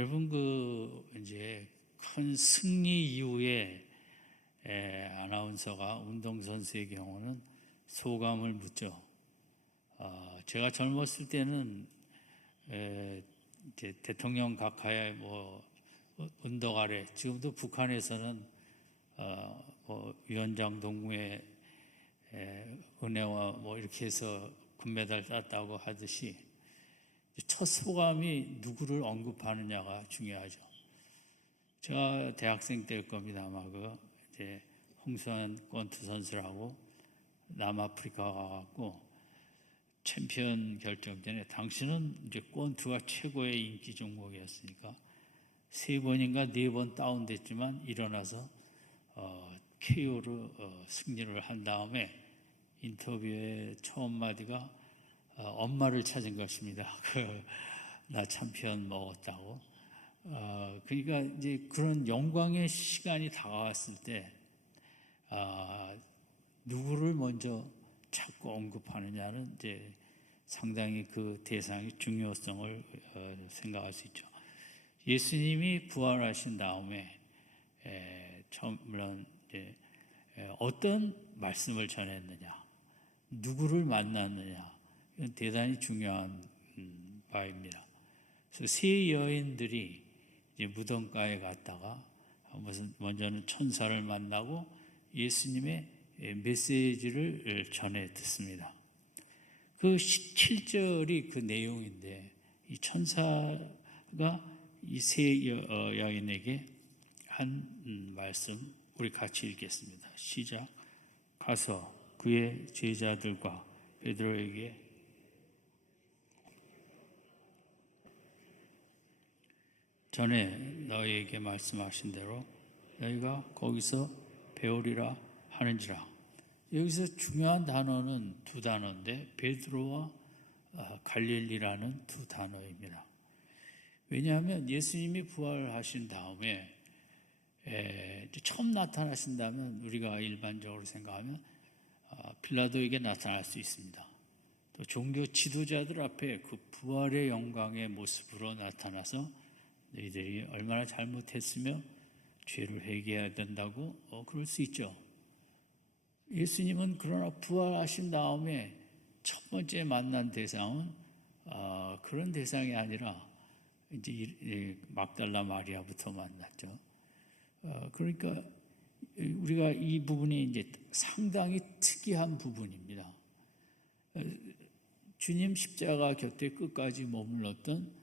여러분 이제 큰 승리 이후에 아나운서가 운동선수의 경우는 소감을 묻죠. 제가 젊었을 때는 이제 대통령 각하의 은덕 아래, 지금도 북한에서는 위원장 동무의 은혜와 이렇게 해서 금메달 땄다고 하듯이 첫 소감이 누구를 언급하느냐가 중요하죠. 제가 대학생 때일 겁니다. 아마 이제 홍수환 권투 선수라고 남아프리카 가갖고 챔피언 결정전에 당시는 이제 권투가 최고의 인기 종목이었으니까 3번인가 4번 다운됐지만 일어나서 KO로 승리를 한 다음에 인터뷰의 처음 마디가 엄마를 찾은 것입니다. 나 챔피언 먹었다고. 그러니까 이제 그런 영광의 시간이 다가왔을 때 누구를 먼저 찾고 언급하느냐는 이제 상당히 그 대상의 중요성을 생각할 수 있죠. 예수님이 부활하신 다음에 물론 이제 어떤 말씀을 전했느냐, 누구를 만났느냐, 이건 대단히 중요한 바입니다. 그래서 세 여인들이 이제 무덤가에 갔다가 먼저는 천사를 만나고 예수님의 메시지를 전해 듣습니다. 그 17절이 그 내용인데 이 천사가 이 세 여인에게 한 말씀 우리 같이 읽겠습니다. 시작. 가서 그의 제자들과 베드로에게 전에 너희에게 말씀하신 대로 너희가 거기서 배우리라 하는지라. 여기서 중요한 단어는 두 단어인데 베드로와 갈릴리라는 두 단어입니다. 왜냐하면 예수님이 부활하신 다음에 처음 나타나신다면 우리가 일반적으로 생각하면 빌라도에게 나타날 수 있습니다. 또 종교 지도자들 앞에 그 부활의 영광의 모습으로 나타나서 너희들이 얼마나 잘못했으며 죄를 회개해야 된다고 그럴 수 있죠. 예수님은 그러나 부활하신 다음에 첫 번째 만난 대상은 그런 대상이 아니라 이제 막달라 마리아부터 만났죠. 그러니까 우리가 이 부분이 이제 상당히 특이한 부분입니다. 주님 십자가 곁에 끝까지 머물렀던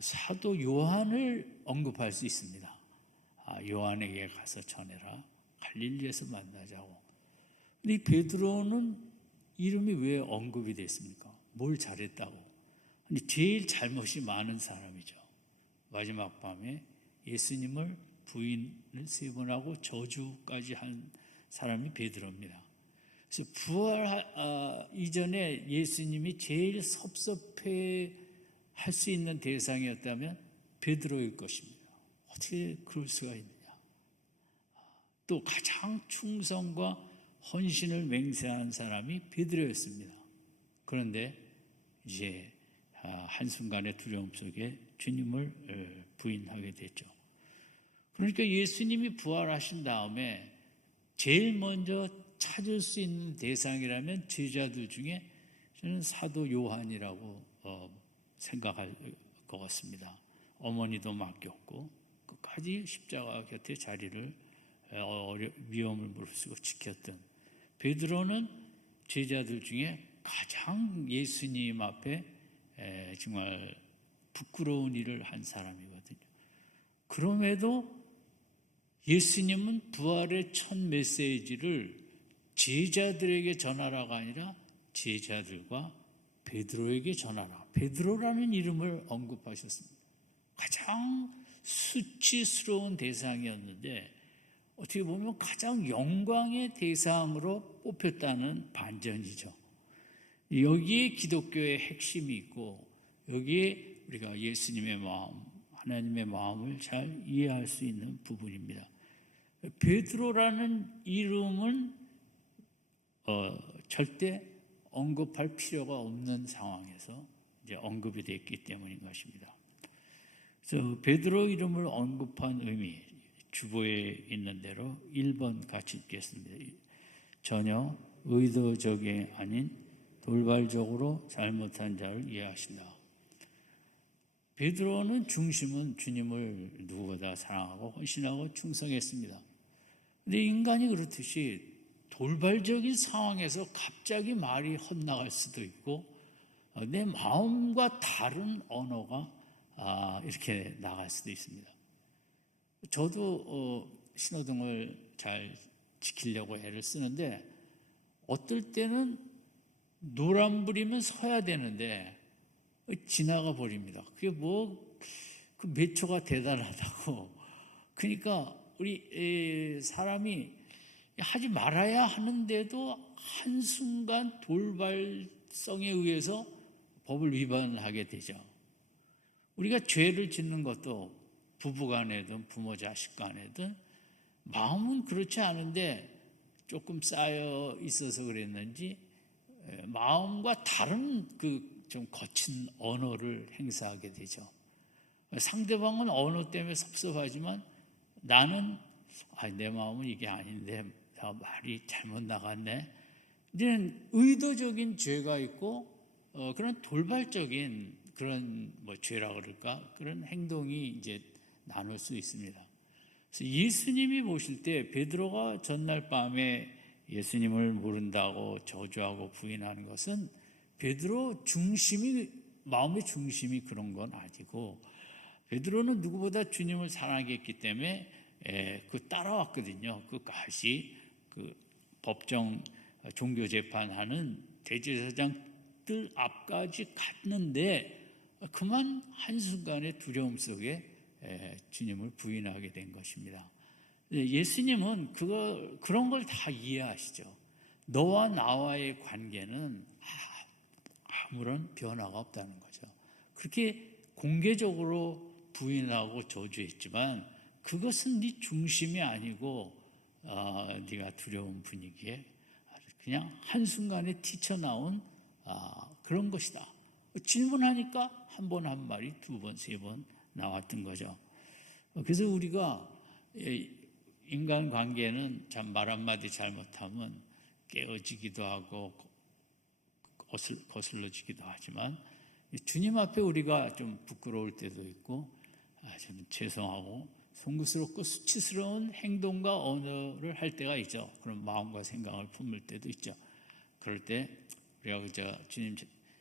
사도 요한을 언급할 수 있습니다. 요한에게 가서 전해라. 갈릴리에서 만나자고. 근데 이 베드로는 이름이 왜 언급이 됐습니까? 뭘 잘했다고? 근데 제일 잘못이 많은 사람이죠. 마지막 밤에 예수님을 부인을 3번 하고 저주까지 한 사람이 베드로입니다. 그래서 부활 이전에 예수님이 제일 섭섭해 할 수 있는 대상이었다면 베드로일 것입니다. 어떻게 그럴 수가 있느냐? 또 가장 충성과 헌신을 맹세한 사람이 베드로였습니다. 그런데 이제 한순간의 두려움 속에 주님을 부인하게 됐죠. 그러니까 예수님이 부활하신 다음에 제일 먼저 찾을 수 있는 대상이라면 제자들 중에 저는 사도 요한이라고 생각할 것 같습니다. 어머니도 맡겼고 끝까지 십자가 곁에 자리를 위험을 무릅쓰고 지켰던 베드로는 제자들 중에 가장 예수님 앞에 정말 부끄러운 일을 한 사람이거든요. 그럼에도 예수님은 부활의 첫 메시지를 제자들에게 전하라가 아니라 제자들과 베드로에게 전하라. 베드로라는 이름을 언급하셨습니다. 가장 수치스러운 대상이었는데 어떻게 보면 가장 영광의 대상으로 뽑혔다는 반전이죠. 여기에 기독교의 핵심이 있고 여기에 우리가 예수님의 마음, 하나님의 마음을 잘 이해할 수 있는 부분입니다. 베드로라는 이름은 절대 언급할 필요가 없는 상황에서 이제 언급이 됐기 때문인 것입니다. 그래서 베드로 이름을 언급한 의미, 주보에 있는 대로 1번 같이 읽겠습니다. 전혀 의도적이 아닌 돌발적으로 잘못한 자를 이해하신다. 베드로는 중심은 주님을 누구보다 사랑하고 헌신하고 충성했습니다. 근데 인간이 그렇듯이 돌발적인 상황에서 갑자기 말이 헛나갈 수도 있고 내 마음과 다른 언어가 이렇게 나갈 수도 있습니다. 저도 신호등을 잘 지키려고 애를 쓰는데 어떨 때는 노란불이면 서야 되는데 지나가 버립니다. 그게 그 몇 초가 대단하다고. 그러니까 우리 사람이 하지 말아야 하는데도 한순간 돌발성에 의해서 법을 위반하게 되죠. 우리가 죄를 짓는 것도 부부간에든 부모 자식 간에든 마음은 그렇지 않은데 조금 쌓여 있어서 그랬는지 마음과 다른 좀 거친 언어를 행사하게 되죠. 상대방은 언어 때문에 섭섭하지만 나는 내 마음은 이게 아닌데 말이 잘못 나갔네. 이제는 의도적인 죄가 있고 그런 돌발적인 그런 죄라 그럴까 그런 행동이 이제 나눌 수 있습니다. 그래서 예수님이 보실 때 베드로가 전날 밤에 예수님을 모른다고 저주하고 부인하는 것은 베드로 마음의 중심이 그런 건 아니고 베드로는 누구보다 주님을 사랑했기 때문에 따라왔거든요. 끝까지 법정 종교 재판하는 대제사장들 앞까지 갔는데 그만 한순간의 두려움 속에 주님을 부인하게 된 것입니다. 예수님은 그런 걸 다 이해하시죠. 너와 나와의 관계는 아무런 변화가 없다는 거죠. 그렇게 공개적으로 부인하고 저주했지만 그것은 네 중심이 아니고 네가 두려운 분위기에 그냥 한순간에 튀쳐나온 그런 것이다. 질문하니까 한 번 한 마리, 두 번, 세 번 나왔던 거죠. 그래서 우리가 인간관계는 참 말 한마디 잘못하면 깨어지기도 하고 거슬러지기도 하지만 주님 앞에 우리가 좀 부끄러울 때도 있고 좀 죄송하고 송구스럽고 수치스러운 행동과 언어를 할 때가 있죠. 그런 마음과 생각을 품을 때도 있죠. 그럴 때 우리가 주님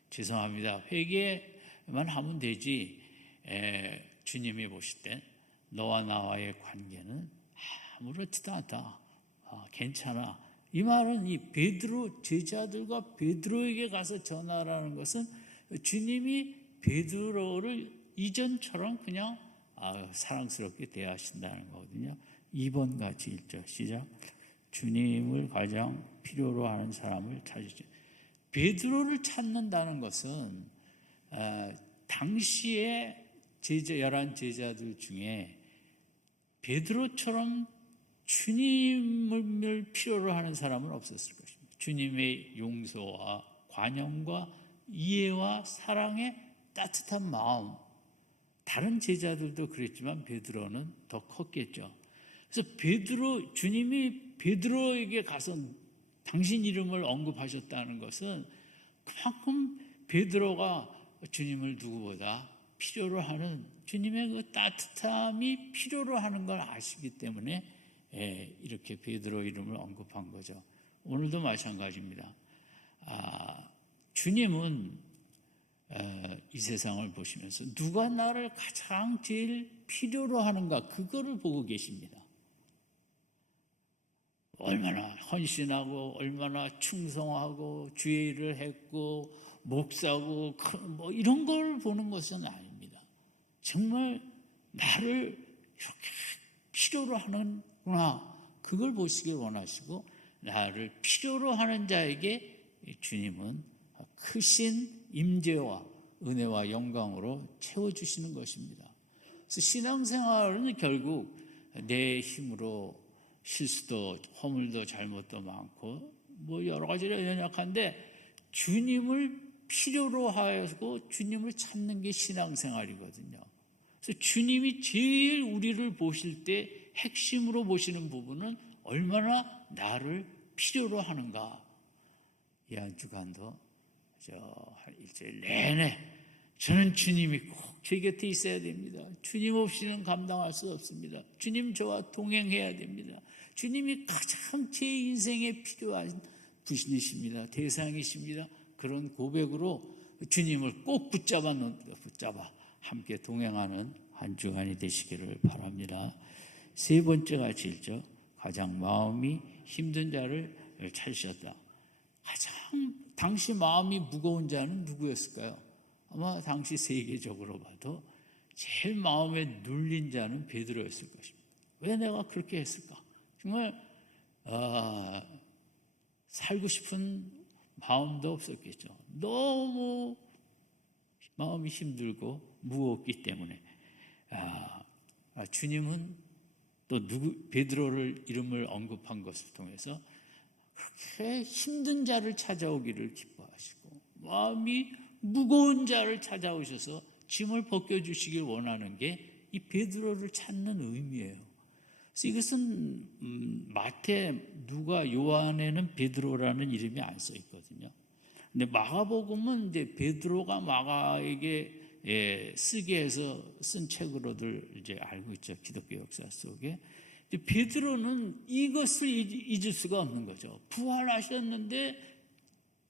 죄송합니다. 회개만 하면 되지. 주님이 보실 때 너와 나와의 관계는 아무렇지도 않다. 괜찮아. 이 말은 이 베드로 제자들과 베드로에게 가서 전하라는 것은 주님이 베드로를 이전처럼 그냥 사랑스럽게 대하신다는 거거든요. 2번 같이 읽죠. 시작. 주님을 가장 필요로 하는 사람을 찾으시죠. 베드로를 찾는다는 것은 당시에 11제자들 중에 베드로처럼 주님을 필요로 하는 사람은 없었을 것입니다. 주님의 용서와 관용과 이해와 사랑의 따뜻한 마음, 다른 제자들도 그랬지만 베드로는 더 컸겠죠. 그래서 주님이 베드로에게 가서 당신 이름을 언급하셨다는 것은 그만큼 베드로가 주님을 누구보다 필요로 하는 주님의 그 따뜻함이 필요로 하는 걸 아시기 때문에 이렇게 베드로 이름을 언급한 거죠. 오늘도 마찬가지입니다. 주님은 이 세상을 보시면서 누가 나를 가장 제일 필요로 하는가 그거를 보고 계십니다. 얼마나 헌신하고 얼마나 충성하고 주의 일을 했고 목사고 이런 걸 보는 것은 아닙니다. 정말 나를 이렇게 필요로 하는구나 그걸 보시길 원하시고 나를 필요로 하는 자에게 주님은 크신 임재와 은혜와 영광으로 채워주시는 것입니다. 그래서 신앙생활은 결국 내 힘으로 실수도 허물도 잘못도 많고 여러 가지로 연약한데 주님을 필요로 하고 주님을 찾는 게 신앙생활이거든요. 그래서 주님이 제일 우리를 보실 때 핵심으로 보시는 부분은 얼마나 나를 필요로 하는가. 이 한 주간도 일주일 내내 저는 주님이 꼭 제 곁에 있어야 됩니다. 주님 없이는 감당할 수 없습니다. 주님 저와 동행해야 됩니다. 주님이 가장 제 인생에 필요한 분이십니다. 대상이십니다. 그런 고백으로 주님을 꼭 붙잡아 함께 동행하는 한 주간이 되시기를 바랍니다. 세 번째가 질죠. 가장 마음이 힘든 자를 찾으셨다. 가장 당시 마음이 무거운 자는 누구였을까요? 아마 당시 세계적으로 봐도 제일 마음에 눌린 자는 베드로였을 것입니다. 왜 내가 그렇게 했을까? 정말 살고 싶은 마음도 없었겠죠. 너무 마음이 힘들고 무겁기 때문에. 주님은 또 베드로를 이름을 언급한 것을 통해서 그렇게 힘든 자를 찾아오기를 기뻐하시고 마음이 무거운 자를 찾아오셔서 짐을 벗겨주시길 원하는 게 이 베드로를 찾는 의미예요. 그래서 이것은 마태, 누가, 요한에는 베드로라는 이름이 안 써 있거든요. 근데 마가복음은 이제 베드로가 마가에게 쓰게 해서 쓴 책으로들 이제 알고 있죠. 기독교 역사 속에. 베드로는 이것을 잊을 수가 없는 거죠. 부활하셨는데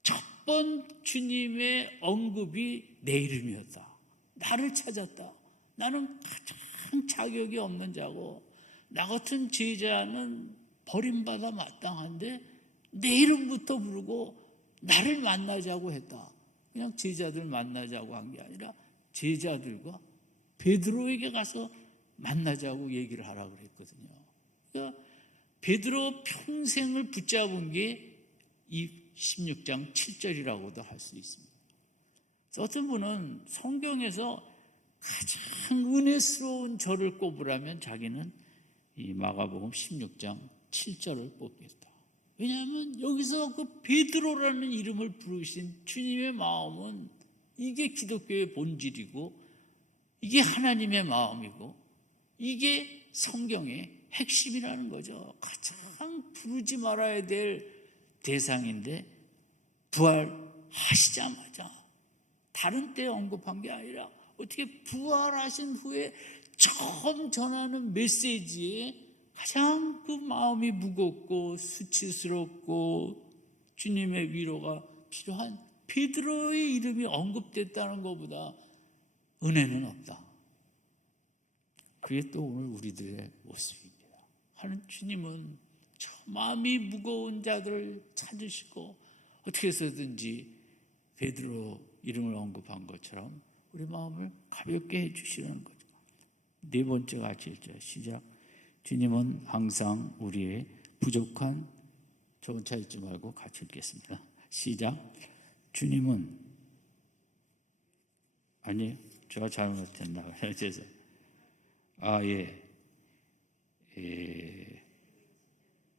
첫 번 주님의 언급이 내 이름이었다. 나를 찾았다. 나는 가장 자격이 없는 자고 나 같은 제자는 버림받아 마땅한데 내 이름부터 부르고 나를 만나자고 했다. 그냥 제자들 만나자고 한 게 아니라 제자들과 베드로에게 가서 만나자고 얘기를 하라고 그랬거든요. 그러니까 베드로 평생을 붙잡은 게 이 16장 7절이라고도 할 수 있습니다. 어떤 분은 성경에서 가장 은혜스러운 절을 꼽으라면 자기는 이 마가복음 16장 7절을 뽑겠다. 왜냐하면 여기서 그 베드로라는 이름을 부르신 주님의 마음은 이게 기독교의 본질이고 이게 하나님의 마음이고 이게 성경의 핵심이라는 거죠. 가장 부르지 말아야 될 대상인데 부활하시자마자 다른 때 언급한 게 아니라 어떻게 부활하신 후에 처음 전하는 메시지에 가장 그 마음이 무겁고 수치스럽고 주님의 위로가 필요한 베드로의 이름이 언급됐다는 것보다 은혜는 없다. 그게 또 오늘 우리들의 모습입니다. 하는 주님은 마음이 무거운 자들을 찾으시고 어떻게 해서든지 베드로 이름을 언급한 것처럼 우리 마음을 가볍게 해주시는 거죠. 네 번째가 같이 읽죠. 시작. 주님은 항상 우리의 부족한, 저 혼자 읽지 말고 같이 읽겠습니다. 시작. 주님은, 아니 제가 잘못했나 봐요.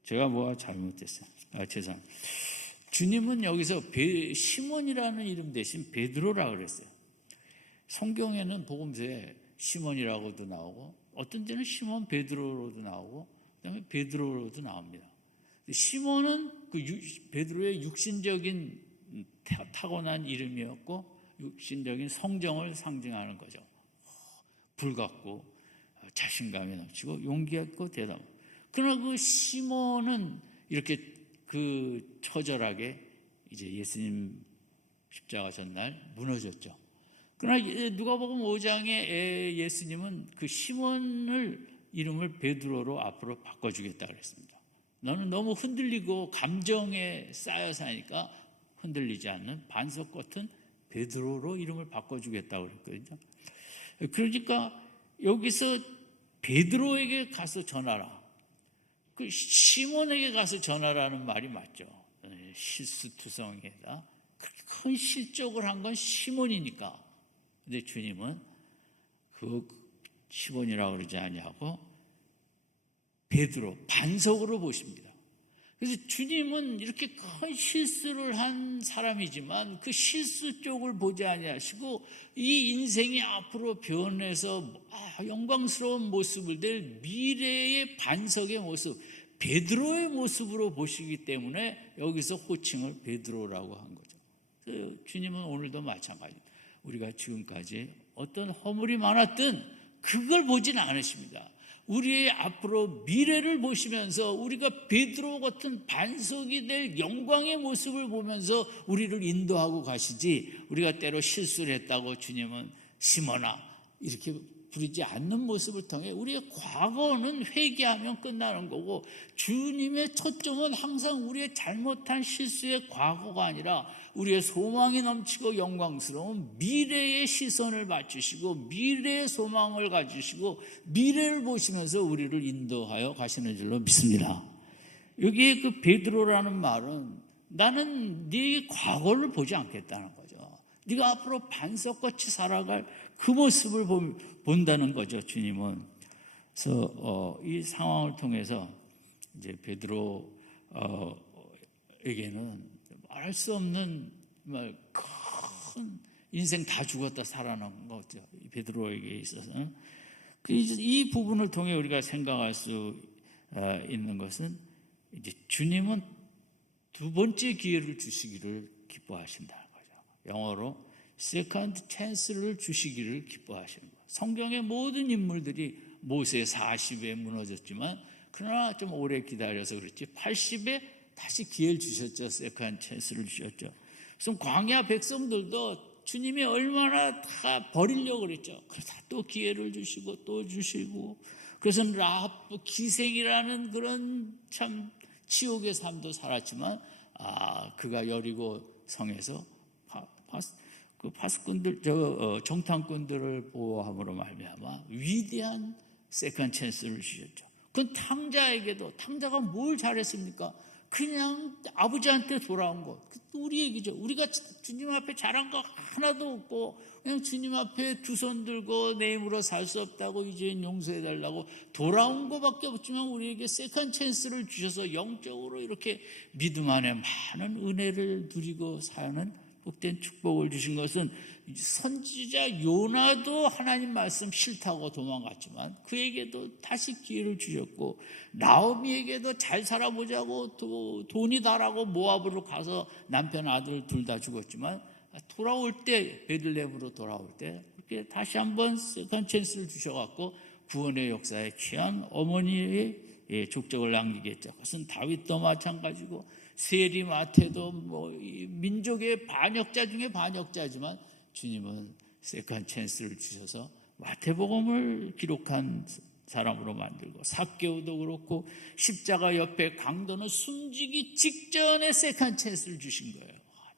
제가 뭐가 잘못됐어요. 죄송합니다. 주님은 여기서 시몬이라는 이름 대신 베드로라고 그랬어요. 성경에는 복음서에 시몬이라고도 나오고 어떤 때는 시몬 베드로로도 나오고 그다음에 베드로로도 나옵니다. 시몬은 그 베드로의 육신적인 타고난 이름이었고 육신적인 성정을 상징하는 거죠. 불같고 자신감이 넘치고 용기 있고 대담. 그러나 그 시몬은 이렇게 그 처절하게 이제 예수님 십자가 전날 무너졌죠. 그러나 누가복음 5장에 예수님은 그 시몬을 이름을 베드로로 앞으로 바꿔주겠다 그랬습니다. 너는 너무 흔들리고 감정에 쌓여 사니까 흔들리지 않는 반석 같은 베드로로 이름을 바꿔주겠다고 그랬거든요. 그러니까 여기서 베드로에게 가서 전하라. 그 시몬에게 가서 전하라는 말이 맞죠. 실수투성이다. 그렇게 큰 실족을 한 건 시몬이니까. 근데 주님은 그 시몬이라고 그러지 아니하고 베드로, 반석으로 보십니다. 그래서 주님은 이렇게 큰 실수를 한 사람이지만 그 실수 쪽을 보지 아니하시고 이 인생이 앞으로 변해서 영광스러운 모습을 낼 미래의 반석의 모습, 베드로의 모습으로 보시기 때문에 여기서 호칭을 베드로라고 한 거죠. 주님은 오늘도 마찬가지입니다. 우리가 지금까지 어떤 허물이 많았든 그걸 보진 않으십니다. 우리의 앞으로 미래를 보시면서 우리가 베드로 같은 반석이 될 영광의 모습을 보면서 우리를 인도하고 가시지, 우리가 때로 실수를 했다고 주님은 시몬아 이렇게 부르지 않는 모습을 통해 우리의 과거는 회개하면 끝나는 거고, 주님의 초점은 항상 우리의 잘못한 실수의 과거가 아니라 우리의 소망이 넘치고 영광스러운 미래의 시선을 맞추시고 미래의 소망을 가지시고 미래를 보시면서 우리를 인도하여 가시는 줄로 믿습니다. 여기에 그 베드로라는 말은 나는 네 과거를 보지 않겠다는 거죠. 네가 앞으로 반석같이 살아갈 그 모습을 본다는 거죠, 주님은. 그래서 이 상황을 통해서 이제 베드로에게는 말할 수 없는 큰 인생 다 죽었다 살아난 거죠, 베드로에게 있어서는. 이 부분을 통해 우리가 생각할 수 있는 것은 이제 주님은 두 번째 기회를 주시기를 기뻐하신다는 거죠. 영어로 세컨드 찬스를 주시기를 기뻐하십니다. 성경의 모든 인물들이 모세 40에 무너졌지만 그러나 좀 오래 기다려서 그렇지 80에 다시 기회를 주셨죠. 세컨드 찬스를 주셨죠. 그래서 광야 백성들도 주님이 얼마나 다 버리려고 그랬죠. 그러다 또 기회를 주시고 또 주시고, 그래서 라합 기생이라는 그런 참 치욕의 삶도 살았지만 그가 여리고 성에서 그 파수꾼들, 정탐꾼들을 보호함으로 말미암아 위대한 세컨드 찬스를 주셨죠. 그건 탕자가 뭘 잘했습니까? 그냥 아버지한테 돌아온 것. 우리 얘기죠. 우리가 주님 앞에 잘한 거 하나도 없고 그냥 주님 앞에 두 손 들고 내 힘으로 살 수 없다고 이제 용서해달라고 돌아온 것밖에 없지만, 우리에게 세컨드 찬스를 주셔서 영적으로 이렇게 믿음 안에 많은 은혜를 누리고 사는 복된 축복을 주신 것은, 선지자 요나도 하나님 말씀 싫다고 도망갔지만 그에게도 다시 기회를 주셨고, 나오미에게도 잘 살아보자고 돈이 다라고 모압으로 가서 남편 아들 둘 다 죽었지만 돌아올 때, 베들레헴으로 돌아올 때 그렇게 다시 한번 세컨드 찬스를 주셔갖고 구원의 역사에 귀한 어머니의 족적을 남기게 했죠. 그것은 다윗도 마찬가지고 세리마태도 민족의 반역자 중에 반역자지만 주님은 세컨드 찬스를 주셔서 마태복음을 기록한 사람으로 만들고, 삭개오도 그렇고 십자가 옆에 강도는 숨지기 직전에 세컨드 찬스를 주신 거예요.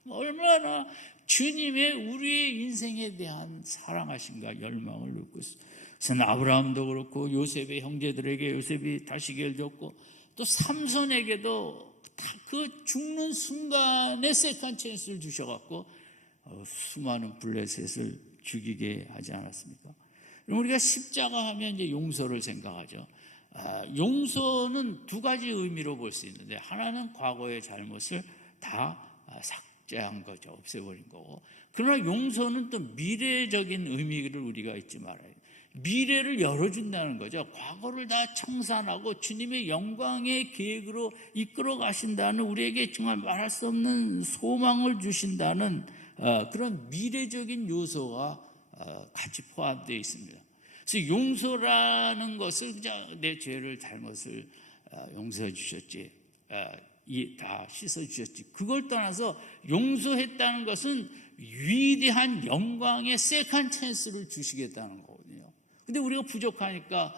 얼마나 주님의 우리의 인생에 대한 사랑하심과 열망을 느끼고 있어요. 그래서 아브라함도 그렇고 요셉의 형제들에게 요셉이 다시기를 줬고, 또 삼손에게도 그 죽는 순간에 세컨드 찬스를 주셔갖고 수많은 블레셋을 죽이게 하지 않았습니까? 그럼 우리가 십자가 하면 이제 용서를 생각하죠. 용서는 두 가지 의미로 볼 수 있는데, 하나는 과거의 잘못을 다 삭제한 거죠. 없애버린 거고. 그러나 용서는 또 미래적인 의미를 우리가 잊지 말아요. 미래를 열어준다는 거죠. 과거를 다 청산하고 주님의 영광의 계획으로 이끌어 가신다는, 우리에게 정말 말할 수 없는 소망을 주신다는 그런 미래적인 요소가 같이 포함되어 있습니다. 그래서 용서라는 것을 그냥 내 죄를 잘못을 용서해 주셨지, 다 씻어 주셨지, 그걸 떠나서 용서했다는 것은 위대한 영광의 세컨드 찬스를 주시겠다는 거거든요. 근데 우리가 부족하니까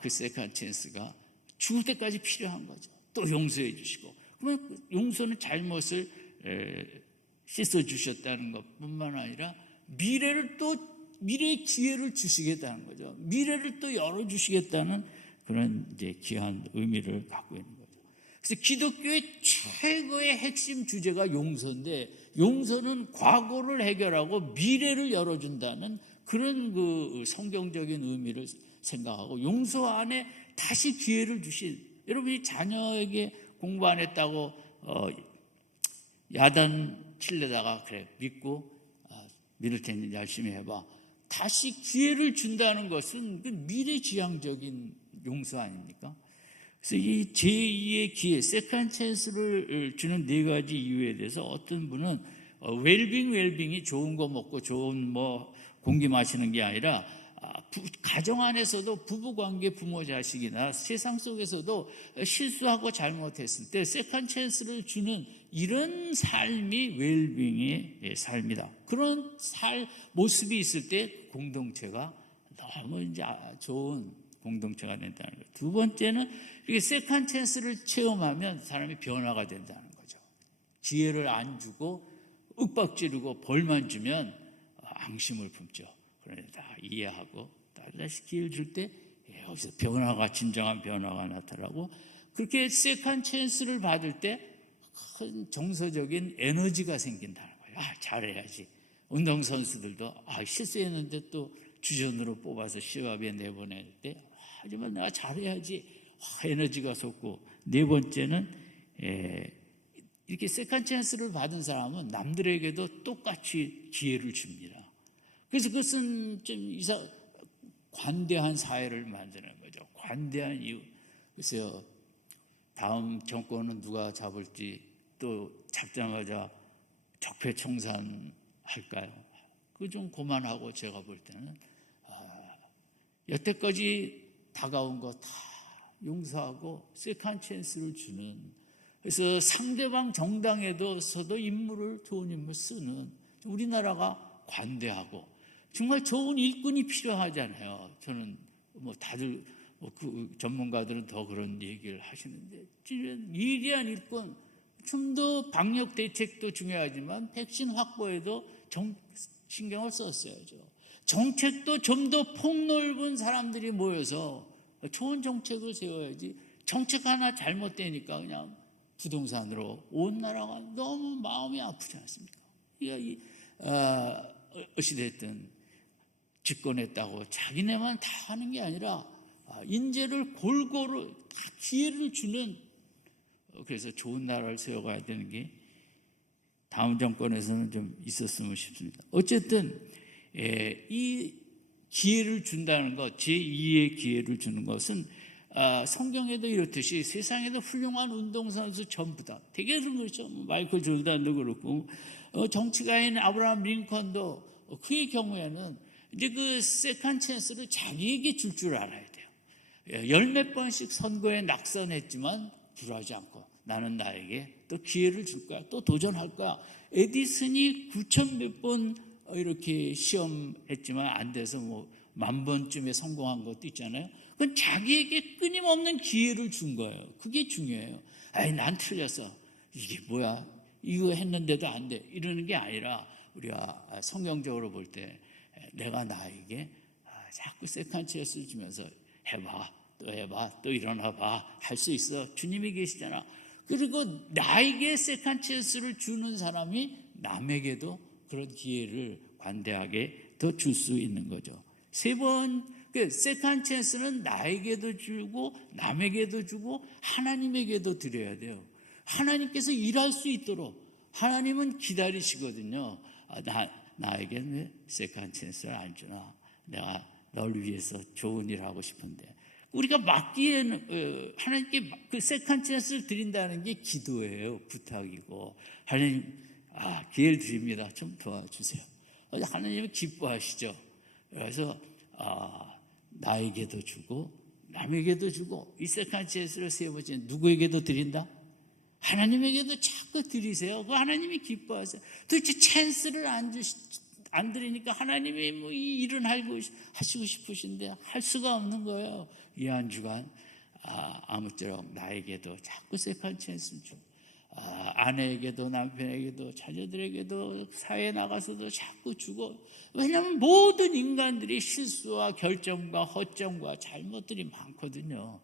그 세컨드 찬스가 죽을 때까지 필요한 거죠. 또 용서해 주시고, 그러면 용서는 잘못을 씻어 주셨다는 것뿐만 아니라 미래의 기회를 주시겠다는 거죠. 미래를 또 열어 주시겠다는 그런 이제 귀한 의미를 갖고 있는 거죠. 그래서 기독교의 최고의 핵심 주제가 용서인데, 용서는 과거를 해결하고 미래를 열어준다는 그런 그 성경적인 의미를 생각하고, 용서 안에 다시 기회를 주신, 여러분이 자녀에게 공부 안 했다고 야단 칠려다가 그래 믿고 믿을 테니 열심히 해봐. 다시 기회를 준다는 것은 그 미래지향적인 용서 아닙니까? 그래서 이 제2의 기회, 세컨 찬스를 주는 네 가지 이유에 대해서 어떤 분은 웰빙이 좋은 거 먹고 좋은 공기 마시는 게 아니라 가정 안에서도 부부관계, 부모 자식이나 세상 속에서도 실수하고 잘못했을 때 세컨 찬스를 주는 이런 삶이 웰빙의 삶이다. 그런 모습이 있을 때 공동체가 너무 이제 좋은 공동체가 된다는 거예요. 두 번째는 이렇게 세컨 찬스를 체험하면 사람이 변화가 된다는 거죠. 기회를 안 주고 윽박지르고 벌만 주면 앙심을 품죠. 그러나 다 이해하고 다시 기회를 줄 때 여기서 진정한 변화가 나타나고, 그렇게 세컨 찬스를 받을 때 큰 정서적인 에너지가 생긴다는 거예요. 잘해야지. 운동선수들도 실수했는데 또 주전으로 뽑아서 시합에 내보낼 때 하지만 내가 잘해야지 에너지가 솟고, 네 번째는 이렇게 세컨 찬스를 받은 사람은 남들에게도 똑같이 기회를 줍니다. 그래서 그것은 좀 관대한 사회를 만드는 거죠. 관대한 이유. 그래서 다음 정권은 누가 잡을지 또 잡자마자 적폐청산할까요? 그거 좀 그만하고 제가 볼 때는 여태까지 다가온 거 다 용서하고 세컨 찬스를 주는, 그래서 상대방 정당에서도 좋은 인물을 쓰는 우리나라가 관대하고 정말 좋은 일꾼이 필요하잖아요. 저는 다들 그 전문가들은 더 그런 얘기를 하시는데, 예리한 일꾼, 좀 더 방역 대책도 중요하지만 백신 확보에도 신경을 썼어야죠. 정책도 좀 더 폭넓은 사람들이 모여서 좋은 정책을 세워야지, 정책 하나 잘못되니까 그냥 부동산으로 온 나라가 너무 마음이 아프지 않습니까? 어찌됐든 집권했다고 자기네만 다 하는 게 아니라 인재를 골고루 다 기회를 주는, 그래서 좋은 나라를 세워가야 되는 게 다음 정권에서는 좀 있었으면 싶습니다. 어쨌든 이 기회를 준다는 것, 제2의 기회를 주는 것은 성경에도 이렇듯이 세상에도 훌륭한 운동선수 전부 다 대개는 그렇죠. 마이클 조단도 그렇고 정치가인 아브라함 링컨도 그의 경우에는 이제 그 세컨 찬스를 자기에게 줄 알아야 돼요. 열 몇 번씩 선거에 낙선했지만 굴하지 않고 나는 나에게 또 기회를 줄 거야, 또 도전할 거야. 에디슨이 9천 몇 번 이렇게 시험했지만 안 돼서 10,000번쯤에 성공한 것도 있잖아요. 그건 자기에게 끊임없는 기회를 준 거예요. 그게 중요해요. 난 틀렸어. 이게 뭐야? 이거 했는데도 안 돼. 이러는 게 아니라 우리가 성경적으로 볼 때 내가 나에게 자꾸 세컨 찬스를 주면서 해봐, 또 해봐, 또 일어나봐, 할 수 있어. 주님이 계시잖아. 그리고 나에게 세컨 찬스를 주는 사람이 남에게도 그런 기회를 관대하게 더 줄 수 있는 거죠. 세 번, 세컨 찬스는 나에게도 주고 남에게도 주고 하나님에게도 드려야 돼요. 하나님께서 일할 수 있도록 하나님은 기다리시거든요. 나에게는 왜 세컨 찬스를 안 주나? 내가 널 위해서 좋은 일 하고 싶은데. 우리가 맡기에는 하나님께 그 세컨 찬스를 드린다는 게 기도예요. 부탁이고. 하나님 기회를 드립니다. 좀 도와주세요. 하나님은 기뻐하시죠. 그래서 나에게도 주고 남에게도 주고, 이 세컨 찬스를 세 번째 누구에게도 드린다? 하나님에게도 자꾸 드리세요. 그 하나님이 기뻐하세요. 도대체 찬스를 안 드리니까 하나님이 이 일은 하시고 싶으신데 할 수가 없는 거예요. 이 한 주간 아무쪼록 나에게도 자꾸 세컨 찬스를 주고, 아내에게도 남편에게도 자녀들에게도 사회에 나가서도 자꾸 주고. 왜냐하면 모든 인간들이 실수와 결점과 허점과 잘못들이 많거든요.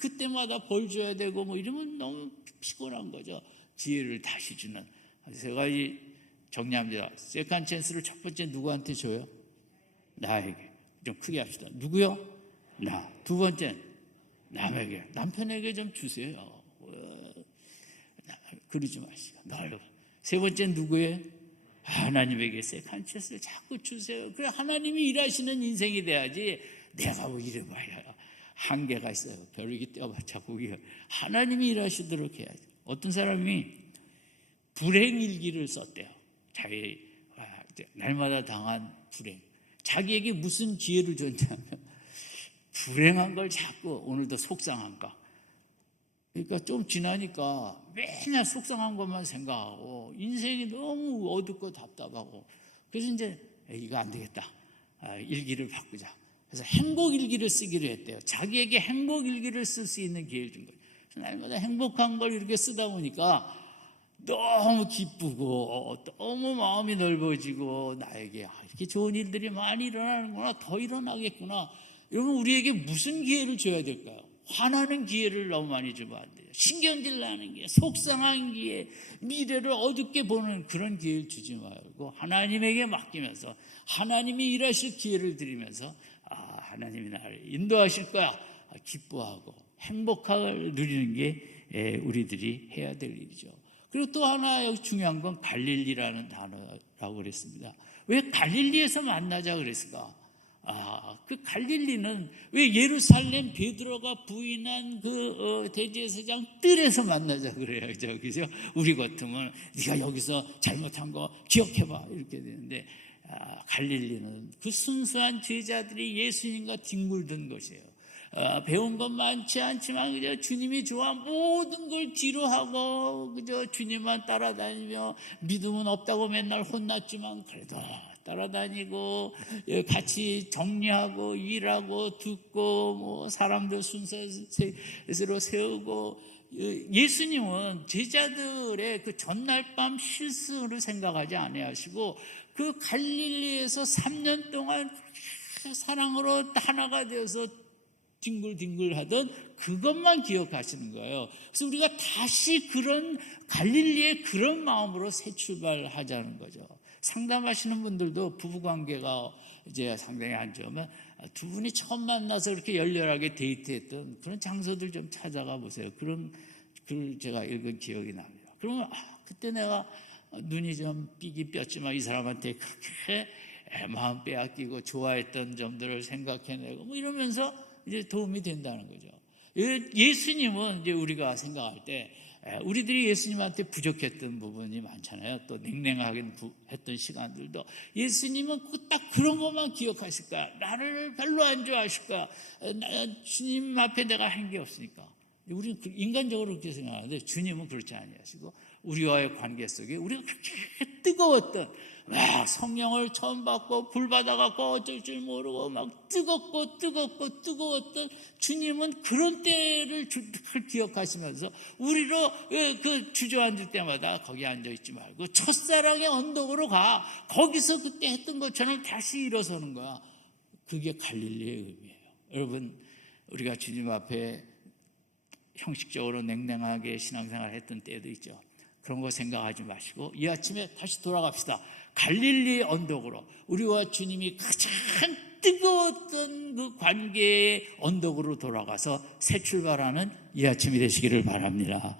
그때마다 벌 줘야 되고 이러면 너무 피곤한 거죠. 기회를 다시 주는. 세 가지 정리합니다. 세컨 찬스를 첫 번째 누구한테 줘요? 나에게. 좀 크게 합시다. 누구요? 나. 두 번째 남에게, 남편에게 좀 주세요. 그러지 마시고 늘. 세 번째 누구예요? 하나님에게 세컨 찬스를 자꾸 주세요. 그래 하나님이 일하시는 인생이 돼야지 내가 뭐 이래봐야 한계가 있어요. 벼룩이 떼어봤자 거기 하나님이 일하시도록 해야지. 어떤 사람이 불행일기를 썼대요. 자기 날마다 당한 불행. 자기에게 무슨 기회를 줬냐면 불행한 걸 자꾸 오늘도 속상한 거. 그러니까 좀 지나니까 맨날 속상한 것만 생각하고 인생이 너무 어둡고 답답하고 그래서 이제 이거 안 되겠다. 일기를 바꾸자. 그래서 행복일기를 쓰기로 했대요. 자기에게 행복일기를 쓸 수 있는 기회를 준 거예요. 날마다 행복한 걸 이렇게 쓰다 보니까 너무 기쁘고 너무 마음이 넓어지고 나에게 이렇게 좋은 일들이 많이 일어나는구나, 더 일어나겠구나. 여러분 우리에게 무슨 기회를 줘야 될까요? 화나는 기회를 너무 많이 주면 안 돼요. 신경질 나는 기회, 속상한 기회, 미래를 어둡게 보는 그런 기회를 주지 말고 하나님에게 맡기면서 하나님이 일하실 기회를 드리면서 하나님이 나를 인도하실 거야 기뻐하고 행복함을 누리는 게 우리들이 해야 될 일이죠. 그리고 또 하나 여기 중요한 건 갈릴리라는 단어라고 그랬습니다. 왜 갈릴리에서 만나자 그랬을까? 그 갈릴리는 왜 예루살렘 베드로가 부인한 그 대제사장 뜰에서 만나자 그래요. 그죠? 우리 같으면 네가 여기서 잘못한 거 기억해봐 이렇게 되는데 갈릴리는 그 순수한 제자들이 예수님과 뒹굴던 것이에요. 배운 것 많지 않지만 그저 주님이 좋아 모든 걸 뒤로 하고 그저 주님만 따라다니며 믿음은 없다고 맨날 혼났지만 그래도 따라다니고 같이 정리하고 일하고 듣고 뭐 사람들 순서대로 세우고 예수님은 제자들의 그 전날 밤 실수를 생각하지 아니하시고 그 갈릴리에서 3년 동안 사랑으로 하나가 되어서 뒹굴뒹굴 하던 그것만 기억하시는 거예요. 그래서 우리가 다시 그런 갈릴리의 그런 마음으로 새 출발하자는 거죠. 상담하시는 분들도 부부관계가 이제 상당히 안 좋으면 두 분이 처음 만나서 그렇게 열렬하게 데이트했던 그런 장소들 좀 찾아가 보세요. 그런 글 제가 읽은 기억이 납니다. 그러면 그때 내가 눈이 좀 삐긴 뼈지만 이 사람한테 그렇게 마음 빼앗기고 좋아했던 점들을 생각해내고 뭐 이러면서 이제 도움이 된다는 거죠. 예수님은 이제 우리가 생각할 때 우리들이 예수님한테 부족했던 부분이 많잖아요. 또 냉랭하게 했던 시간들도 예수님은 딱 그런 것만 기억하실 거야. 나를 별로 안 좋아하실 거야. 주님 앞에 내가 한 게 없으니까. 우리는 인간적으로 그렇게 생각하는데 주님은 그렇지 아니하시고 우리와의 관계 속에 우리가 그렇게 뜨거웠던 성령을 처음 받고 불 받아갖고 어쩔 줄 모르고 막 뜨겁던 주님은 그런 때를 기억하시면서 우리로 그 주저앉을 때마다 거기 앉아있지 말고 첫사랑의 언덕으로 가. 거기서 그때 했던 것처럼 다시 일어서는 거야. 그게 갈릴리의 의미예요. 여러분 우리가 주님 앞에 형식적으로 냉랭하게 신앙생활 했던 때도 있죠. 그런 거 생각하지 마시고 이 아침에 다시 돌아갑시다. 갈릴리 언덕으로 우리와 주님이 가장 뜨거웠던 그 관계의 언덕으로 돌아가서 새 출발하는 이 아침이 되시기를 바랍니다.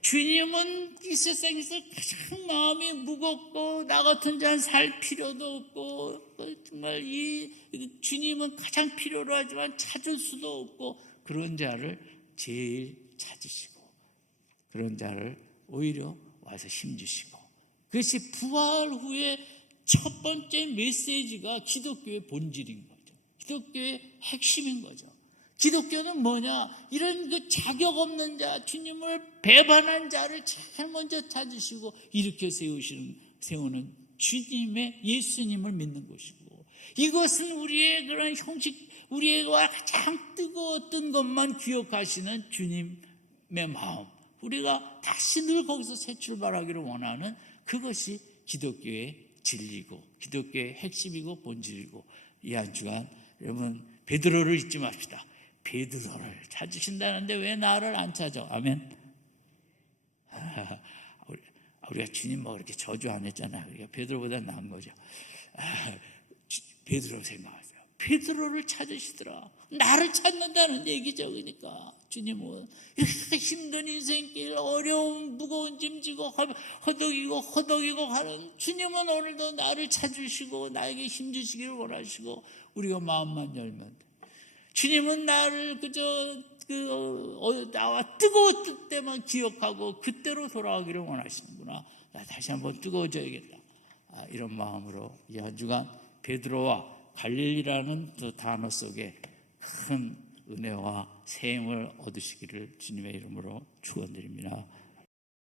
주님은 이 세상에서 가장 마음이 무겁고 나 같은 자는 살 필요도 없고 정말 이 주님은 가장 필요로 하지만 찾을 수도 없고 그런 자를 제일 찾으시고 그런 자를 오히려 와서 힘주시고 그것이 부활 후에 첫 번째 메시지가 기독교의 본질인 거죠. 기독교의 핵심인 거죠. 기독교는 뭐냐? 이런 그 자격 없는 자, 주님을 배반한 자를 제일 먼저 찾으시고 일으켜 세우는 주님의 예수님을 믿는 것이고 이것은 우리의 그런 형식, 우리가 가장 뜨거웠던 것만 기억하시는 주님의 마음, 우리가 다시 늘 거기서 새 출발하기를 원하는 그것이 기독교의 진리고 기독교의 핵심이고 본질이고 이 한 주간 여러분 베드로를 잊지 맙시다. 베드로를 찾으신다는데 왜 나를 안 찾아? 아멘. 우리가 주님 뭐 그렇게 저주 안 했잖아요. 우리가 베드로보다 나은 거죠. 베드로 생각하세요. 베드로를 찾으시더라. 나를 찾는다는 얘기죠. 그러니까 주님은 이렇게 힘든 인생길, 어려운 무거운 짐 지고 허덕이고 하는 주님은 오늘도 나를 찾으시고 나에게 힘 주시기를 원하시고, 우리가 마음만 열면 돼. 주님은 나를 그저 나와 뜨거웠을 때만 기억하고 그때로 돌아가기를 원하시는구나. 나 다시 한번 뜨거워져야겠다. 이런 마음으로 이 한 주간 베드로와 갈릴리라는 그 단어 속에 큰 은혜와 새 힘을 얻으시기를 주님의 이름으로 축원드립니다.